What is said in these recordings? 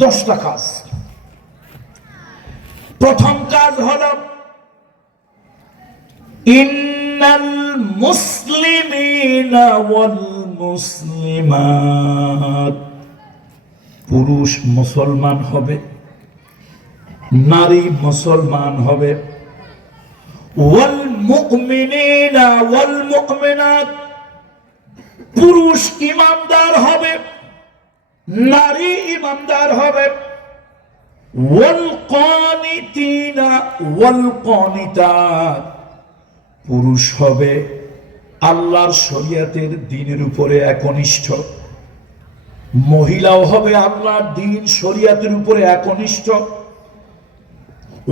10টা কাজ। প্রথম কাজ হলো ইন্নাল মুসলিমিনা ওয়াল মুসলিমাত, পুরুষ মুসলমান হবে, নারী মুসলমান হবে। ওয়াল মুমিনিনা ওয়াল মুমিনাত, পুরুষ ঈমানদার হবে, নারী ঈমানদার হবে। ওয়াল কানিতিনা ওয়াল কানিতাত, পুরুষ হবে আল্লাহর শরীয়তের দ্বীনের উপরে একনিষ্ঠ, মহিলাও হবে আল্লাহর দ্বীন শরীয়তের উপরে একনিষ্ঠ।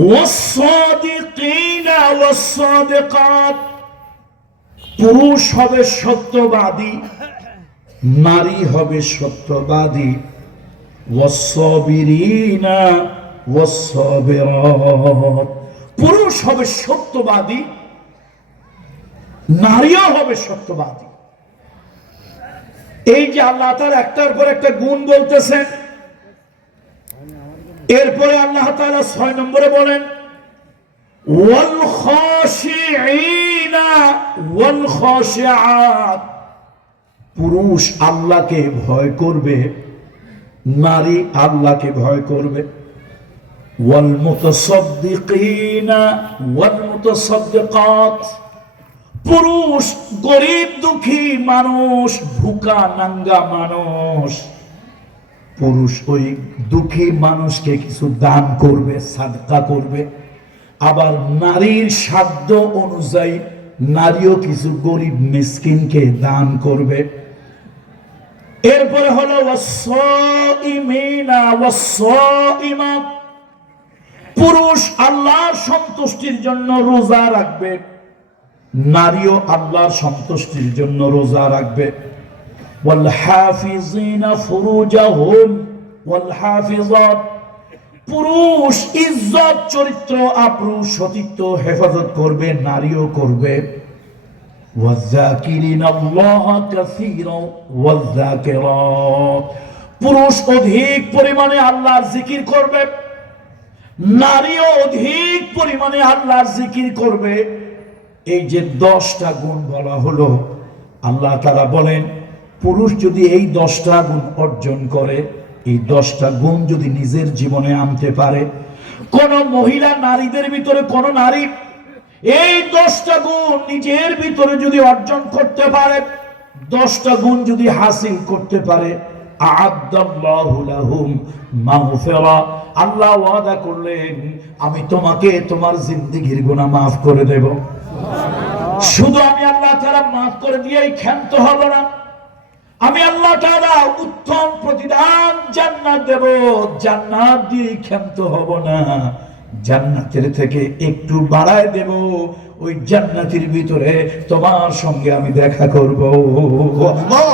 ওয়াস-সাদিকিনা ওয়াস-সাদিকাত, পুরুষ হবে সত্যবাদী, নারী হবে সত্যবাদী। ওয়াস-সাবিরিনা ওয়াস-সাবিরাত, পুরুষ হবে সত্যবাদী, নারীও হবে সত্যবাদী। এই যে আল্লাহ তাআলা একটার পর একটা গুণ বলতেছেন, এরপরে আল্লাহ তাআলা 6 নম্বরে বলেন ওয়াল খাশিঈনা ওয়াল খাশিআত, পুরুষ আল্লাহকে ভয় করবে, নারী আল্লাহকে ভয় করবে। ওয়াল মুতাসাদ্দিকিনা ওয়াল মুতাসাদ্দিকাত, পুরুষ গরিব দুঃখী মানুষ, ভুকা নাঙ্গা মানুষ, পুরুষ ওই দুঃখী মানুষকে কিছু দান করবে, সাদকা করবে। আবার নারীর সাধ্য অনুযায়ী নারীও কিছু গরিব মিসকিনকে দান করবে। এরপরে হলো ওয়াস-সাইমিনা ওয়াস-সাইমাত, পুরুষ আল্লাহর সন্তুষ্টির জন্য রোজা রাখবে, নারীও আল্লাহর সন্তুষ্টির জন্য রোজা রাখবে। ওয়াল হাফিজিনা ফুরুজাহুম ওয়াল হাফিজাত, পুরুষ ইজ্জত চরিত্র আবরু সতীত্ব হেফাজত করবে, নারীও করবে। ওয়াযাকিরিনাল্লাহা কাসীরান ওয়াযাকিরাত, পুরুষ অধিক পরিমাণে আল্লাহর জিকির করবে, নারীও অধিক পরিমাণে আল্লাহর জিকির করবে। এই যে 10টা গুণ বলা হলো, আল্লাহ তাআলা বলেন পুরুষ যদি এই 10টা গুণ অর্জন করে, এই 10টা গুণ যদি নিজের জীবনে আনতে পারে, কোন মহিলা নারীদের ভিতরে কোন নারী এই 10টা গুণ নিজের ভিতরে যদি অর্জন করতে পারে, 10টা গুণ যদি হাসিল করতে পারে, আ'আদ্দাল্লাহু লাহুম মাগফিরা, আল্লাহ ওয়াদা করলেন আমি তোমাকে তোমার জিন্দেগীর গুনাহ মাফ করে দেব। শুধু আমি আল্লাহ তাআলা মাফ করে দিয়েই ক্ষান্ত হব না, আমি আল্লাহ তাআলা উত্তম প্রতিদান জান্নাত দেব, জান্নাত দিয়ে ক্ষান্ত হব না, জান্নাতের থেকে একটু বাড়ায় দেব, ওই জান্নাতের ভিতরে তোমার সঙ্গে আমি দেখা করব। আল্লাহ